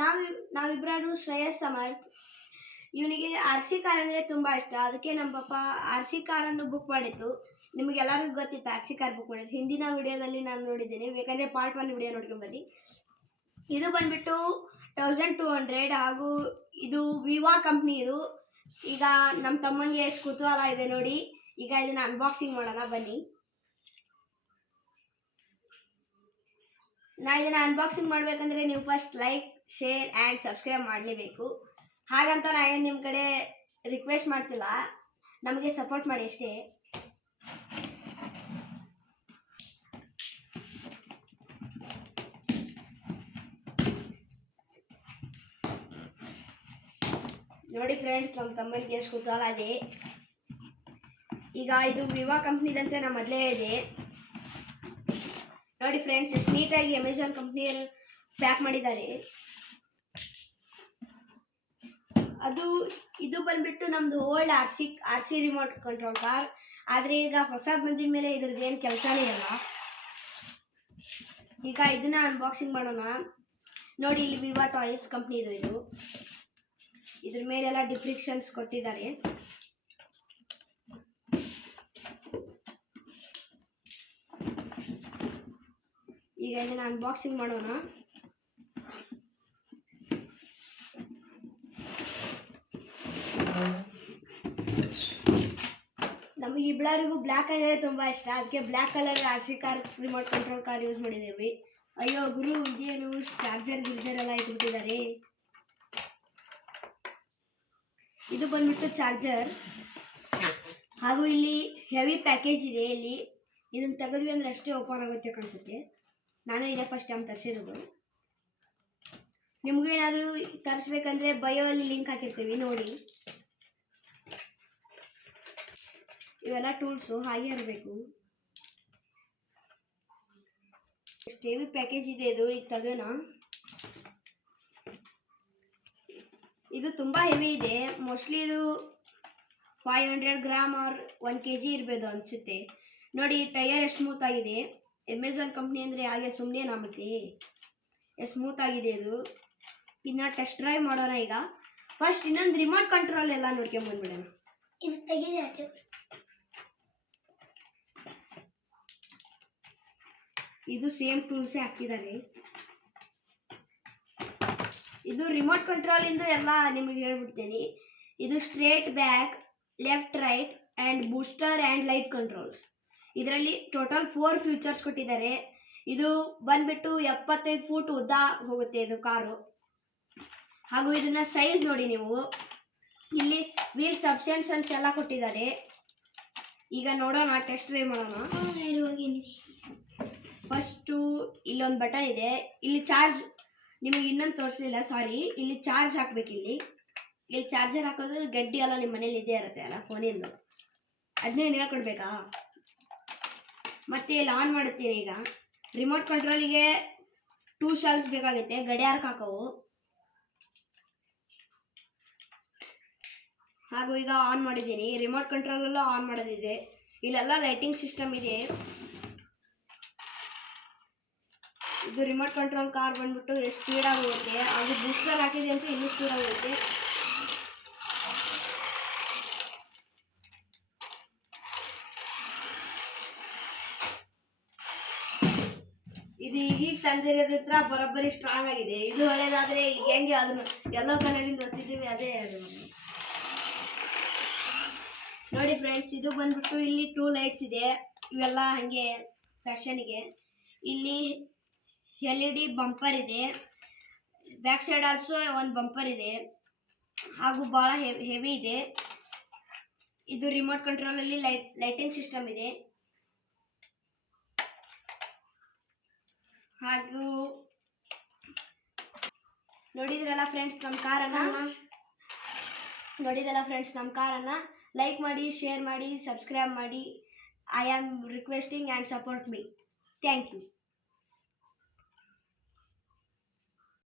ನಾವಿಬ್ಬರು ಶ್ರೇಯಸ್ ಸಮರ್ಥ್. ಇವನಿಗೆ R C car ಅಂದರೆ ತುಂಬ ಇಷ್ಟ. ಅದಕ್ಕೆ ನಮ್ಮ ಪಪ್ಪ ಆರ್ ಸಿ ಕಾರನ್ನು ಬುಕ್ ಮಾಡಿತ್ತು. ನಿಮಗೆಲ್ಲರಿಗೂ ಗೊತ್ತಿತ್ತು ಆರ್ ಸಿ ಕಾರ್ ಬುಕ್ ಮಾಡಿತ್ತು. ಹಿಂದಿನ ವಿಡಿಯೋದಲ್ಲಿ ನಾನು ನೋಡಿದ್ದೇನೆ, ಬೇಕಂದರೆ ಪಾರ್ಟ್ 1 ವಿಡಿಯೋ ನೋಡ್ಕೊಂಬರ್ರಿ. ಇದು ಬಂದುಬಿಟ್ಟು 1200. ಹಾಗೂ ಇದು ವಿವಾ ಕಂಪ್ನಿ. ಇದು ಈಗ ನಮ್ಮ ತಮ್ಮನಿಗೆ ಎಷ್ಟು ಕುತೂಹಲ ಇದೆ ನೋಡಿ. ಈಗ ಇದನ್ನು ಅನ್ಬಾಕ್ಸಿಂಗ್ ಮಾಡೋಣ ಬನ್ನಿ. ನಾ ಇದನ್ನು ಅನ್ಬಾಕ್ಸಿಂಗ್ ಮಾಡಬೇಕಂದ್ರೆ ನೀವು first like, share and subscribe ಮಾಡಲೇಬೇಕು. ಹಾಗಂತ ನಾ ಏನು ನಿಮ್ಮ ಕಡೆ ರಿಕ್ವೆಸ್ಟ್ ಮಾಡ್ತಿಲ್ಲ, ನಮಗೆ ಸಪೋರ್ಟ್ ಮಾಡಿ ಅಷ್ಟೇ. ನೋಡಿ ಫ್ರೆಂಡ್ಸ್, ನಮ್ಮ ತಮ್ಮನಿಗೆ ಎಷ್ಟು ಕುತೂಹಲ ಇದೆ. ಈಗ ಇದು ವಿವಾ ಕಂಪ್ನಿದಂತೆ ನಾ ಮೊದಲೇ ಇದೆ. ನೋಡಿ ಫ್ರೆಂಡ್ಸ್, ಎಷ್ಟು ನೀಟಾಗಿ ಅಮೆಝಾನ್ ಕಂಪ್ನಿಯವರು ಪ್ಯಾಕ್ ಮಾಡಿದ್ದಾರೆ. ಇದು ಬಂದ್ಬಿಟ್ಟು ನಮ್ಮದು old R C remote control car. ಆದರೆ ಈಗ ಹೊಸದು ಬಂದಿದ ಮೇಲೆ ಇದ್ರದ್ದು ಏನು ಕೆಲಸನೇ ಇಲ್ಲ. ಈಗ ಇದನ್ನ ಅನ್ಬಾಕ್ಸಿಂಗ್ ಮಾಡೋಣ. ನೋಡಿ, ಇಲ್ಲಿ ವಿವಾ ಟಾಯ್ಸ್ ಕಂಪ್ನಿದು ಇದು. ಇದ್ರ ಮೇಲೆಲ್ಲ ಡಿಸ್ಕ್ರಿಪ್ಷನ್ಸ್ ಕೊಟ್ಟಿದ್ದಾರೆ. ಈಗ ಇದನ್ನ ಅನ್ಬಾಕ್ಸಿಂಗ್ ಮಾಡೋಣ. ನಮಗೆ ಇಬ್ಬರಿಗೂ ಬ್ಲ್ಯಾಕ್ ಅಂದರೆ ತುಂಬ ಇಷ್ಟ. ಅದಕ್ಕೆ black colour R C car remote control car use ಮಾಡಿದ್ದೇವೆ. ಅಯ್ಯೋ ಗುರು, ಇದೇನು ಚಾರ್ಜರ್ ಎಲ್ಲ ಇಟ್ಬಿಟ್ಟಿದ್ದಾರೆ. ಇದು ಬಂದ್ಬಿಟ್ಟು ಚಾರ್ಜರ್. ಹಾಗೂ ಇಲ್ಲಿ ಹೆವಿ ಪ್ಯಾಕೇಜ್ ಇದೆ. ಇಲ್ಲಿ ಇದನ್ನು ತೆಗೆದ್ವಿ ಅಂದರೆ ಅಷ್ಟೇ ಓಪನ್ ಆಗುತ್ತೆ ಕಾಣಿಸುತ್ತೆ. ನಾನು ಇದೇ ಫಸ್ಟ್ ಟೈಮ್ ತರಿಸಿರೋದು. ನಿಮಗೂ ಏನಾದರೂ ತರಿಸ್ಬೇಕಂದ್ರೆ ಬಯೋ ಅಲ್ಲಿ ಲಿಂಕ್ ಹಾಕಿರ್ತೀವಿ, ನೋಡಿ. ಇವೆಲ್ಲ ಟೂಲ್ಸು ಹಾಗೆ ಇರಬೇಕು. ಎಷ್ಟು ಹೆವಿ ಪ್ಯಾಕೇಜ್ ಇದೆ ಇದು. ಈಗ ತೆಗೋಣ. ಇದು ತುಂಬ ಹೆವಿ ಇದೆ. ಮೋಸ್ಟ್ಲಿ ಇದು 500 ಗ್ರಾಮ್ ಆರ್ 1 kg ಇರ್ಬೋದು ಅನಿಸುತ್ತೆ. ನೋಡಿ, ಟೈಯರ್ ಎಷ್ಟು ಸ್ಮೂತ್ ಆಗಿದೆ. ಅಮೆಝಾನ್ ಕಂಪ್ನಿ ಅಂದರೆ ಹಾಗೆ ಸುಮ್ಮನೆ ಮತ್ತೆ ಎಷ್ಟು ಸ್ಮೂತ್ ಆಗಿದೆ ಇದು. ಇದನ್ನ ಟೆಸ್ಟ್ ಡ್ರೈವ್ ಮಾಡೋಣ. ಈಗ ಫಸ್ಟ್ ಇನ್ನೊಂದು ರಿಮೋಟ್ ಕಂಟ್ರೋಲ್ ಎಲ್ಲ ನೋಡ್ಕೊಂಬಂದ್ಬಿಡೋಣ. ಇದು ತೆಗಿದೆ. ಇದು ಸೇಮ್ ಟೂಲ್ಸೇ ಹಾಕಿದ್ದಾರೆ. ಇದು ರಿಮೋಟ್ ಕಂಟ್ರೋಲಿಂದು ಎಲ್ಲ ನಿಮಗೆ ಹೇಳ್ಬಿಡ್ತೀನಿ. ಇದು straight back, left right and booster and light controls. ಇದರಲ್ಲಿ ಟೋಟಲ್ 4 ಫೀಚರ್ಸ್ ಕೊಟ್ಟಿದ್ದಾರೆ. ಇದು ಬಂದುಬಿಟ್ಟು 75 ಫೂಟ್ ಉದ್ದ ಹೋಗುತ್ತೆ ಇದು ಕಾರು. ಹಾಗೂ ಇದನ್ನು ಸೈಜ್ ನೋಡಿ ನೀವು. ಇಲ್ಲಿ ವೀಲ್ ಸಬ್ಸ್ಟೆನ್ಷನ್ಸ್ ಎಲ್ಲ ಕೊಟ್ಟಿದ್ದಾರೆ. ಈಗ ನೋಡೋಣ, ಟೆಸ್ಟ್ ಡ್ರೈವ್ ಮಾಡೋಣ. ಫಸ್ಟು ಇಲ್ಲೊಂದು ಬಟನ್ ಇದೆ. ಇಲ್ಲಿ ಚಾರ್ಜ್ ನಿಮಗೆ ಇನ್ನೊಂದು ತೋರಿಸಲಿಲ್ಲ, ಸಾರಿ. ಇಲ್ಲಿ ಚಾರ್ಜ್ ಹಾಕ್ಬೇಕು. ಇಲ್ಲಿ ಚಾರ್ಜರ್ ಹಾಕೋದು ಗಡ್ಡಿ ಎಲ್ಲ ನಿಮ್ಮ ಮನೇಲಿ ಇದ್ದೇ ಇರುತ್ತೆ ಅಲ್ಲ, ಫೋನಿಂದು. ಅದನ್ನೇ ಹೇಳ್ಕೊಡ್ಬೇಕಾ? ಮತ್ತೆ ಇಲ್ಲಿ ಆನ್ ಮಾಡುತ್ತೀನಿ. ಈಗ ರಿಮೋಟ್ ಕಂಟ್ರೋಲಿಗೆ 2 ಶೆಲ್ಸ್ ಬೇಕಾಗುತ್ತೆ, ಗಡಿಯಾರಕ್ಕೆ ಹಾಕೋವು. ಹಾಗೂ ಈಗ ಆನ್ ಮಾಡಿದ್ದೀನಿ. ರಿಮೋಟ್ ಕಂಟ್ರೋಲೆಲ್ಲ ಆನ್ ಮಾಡೋದಿದೆ. ಇಲ್ಲೆಲ್ಲ ಲೈಟಿಂಗ್ ಸಿಸ್ಟಮ್ ಇದೆ. ಇದು ರಿಮೋಟ್ ಕಂಟ್ರೋಲ್ ಕಾರ್ ಬಂದ್ಬಿಟ್ಟು ಎಷ್ಟು ಸ್ಪೀಡಾಗಿ ಹೋಗುತ್ತೆ. ಅದು ಬೂಸ್ಟರ್ ಹಾಕಿದೆ ಅಂತ ಇನ್ನೂ ಸ್ಪೀಡಾಗಿ ಹೋಗುತ್ತೆ. ಇದು ಈಗೀಗ ತಂದಿರೋದ್ರ ಹತ್ರ ಬರೋಬ್ಬರಿ ಸ್ಟ್ರಾಂಗ್ ಆಗಿದೆ. ಇದು ಒಳ್ಳೇದಾದರೆ ಹೆಂಗೆ ಅದನ್ನು ಎಲ್ಲೋ ಕಲರಿಂದ ಹೊಸಿದ್ದೀವಿ, ಅದೇ ಅದು. ನೋಡಿ ಫ್ರೆಂಡ್ಸ್, ಇದು ಬಂದ್ಬಿಟ್ಟು ಇಲ್ಲಿ 2 ಲೈಟ್ಸ್ ಇದೆ. ಇವೆಲ್ಲ ಹಾಗೆ ಫ್ಯಾಷನಿಗೆ. ಇಲ್ಲಿ LED ಬಂಪರ್ ಇದೆ. ಬ್ಯಾಕ್ ಸೈಡ್ ಆಲ್ಸೋ ಒಂದು ಬಂಪರ್ ಇದೆ. ಹಾಗೂ ಭಾಳ ಹೆವಿ ಇದೆ. ಇದು ರಿಮೋಟ್ ಕಂಟ್ರೋಲಲ್ಲಿ ಲೈಟಿಂಗ್ ಸಿಸ್ಟಮ್ ಇದೆ. ಹಾಗೂ ನೋಡಿದ್ರಲ್ಲ ಫ್ರೆಂಡ್ಸ್ ನಮ್ಮ ಕಾರನ್ನು ಲೈಕ್ ಮಾಡಿ, ಶೇರ್ ಮಾಡಿ, ಸಬ್ಸ್ಕ್ರೈಬ್ ಮಾಡಿ. I am requesting and support me. Thank you.